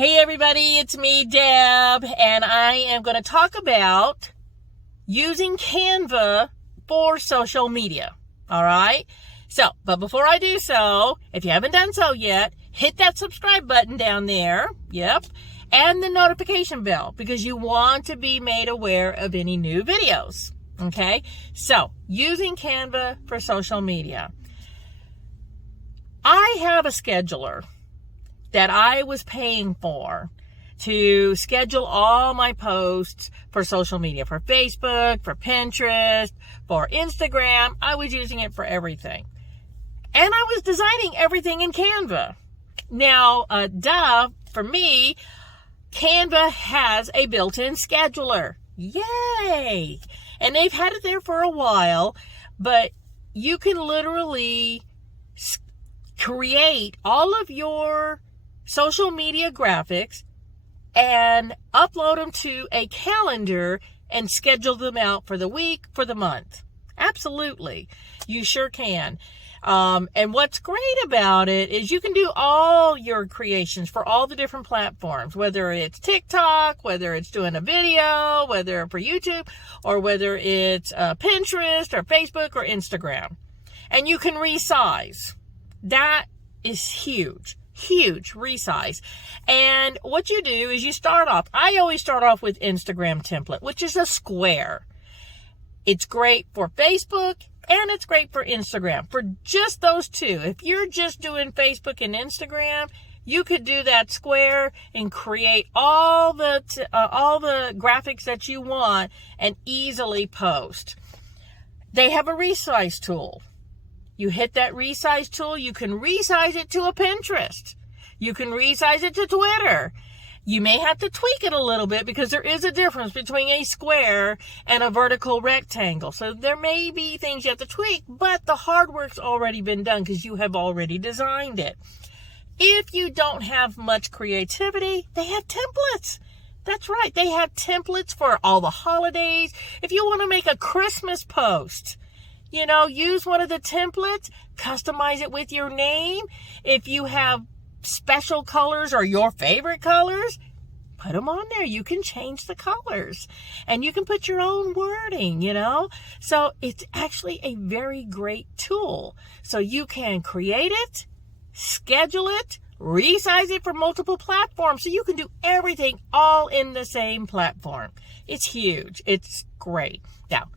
Hey everybody, it's me, Deb, and I am going to talk about using Canva for social media. All right? So, but before I do so, if you haven't done so yet, hit that subscribe button down there. Yep. And the notification bell, because you want to be made aware of any new videos. Okay? So, using Canva for social media. I have a scheduler that I was paying for to schedule all my posts for social media, for Facebook, for Pinterest, for Instagram. I was using it for everything. And I was designing everything in Canva. Now, for me, Canva has a built-in scheduler. Yay! And they've had it there for a while, but you can literally create all of your social media graphics and upload them to a calendar and schedule them out for the week, for the month. Absolutely. You sure can. And what's great about it is you can do all your creations for all the different platforms, whether it's TikTok, whether it's doing a video, whether for YouTube, or whether it's Pinterest or Facebook or Instagram. And you can resize. That is huge. Huge resize. And what you do is you start off. I always start off with Instagram template, which is a square. It's great for Facebook and it's great for Instagram. For just those two. If you're just doing Facebook and Instagram, you could do that square and create all the graphics that you want and easily post. They have a resize tool. You hit that resize tool, you can resize it to a Pinterest. You can resize it to Twitter. You may have to tweak it a little bit because there is a difference between a square and a vertical rectangle. So there may be things you have to tweak, but the hard work's already been done because you have already designed it. If you don't have much creativity, they have templates. That's right. They have templates for all the holidays. If you want to make a Christmas post, use one of the templates, customize it with your name. If you have special colors or your favorite colors, put them on there. You can change the colors and you can put your own wording, So it's actually a very great tool. So you can create it, schedule it, resize it for multiple platforms. So you can do everything all in the same platform. It's huge. It's great. Now,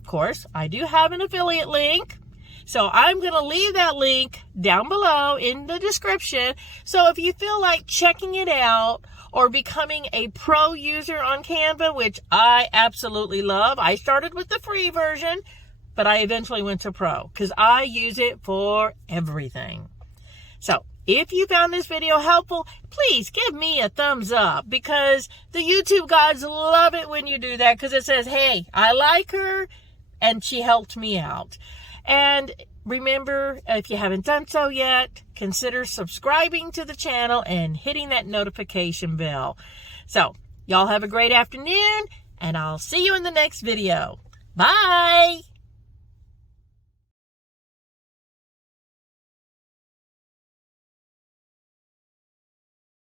of course, I do have an affiliate link. So I'm going to leave that link down below in the description. So if you feel like checking it out or becoming a pro user on Canva, which I absolutely love. I started with the free version, but I eventually went to pro because I use it for everything. So if you found this video helpful, please give me a thumbs up because the YouTube gods love it when you do that because it says, hey, I like her and she helped me out. And remember, if you haven't done so yet, consider subscribing to the channel and hitting that notification bell. So, y'all have a great afternoon, and I'll see you in the next video. Bye!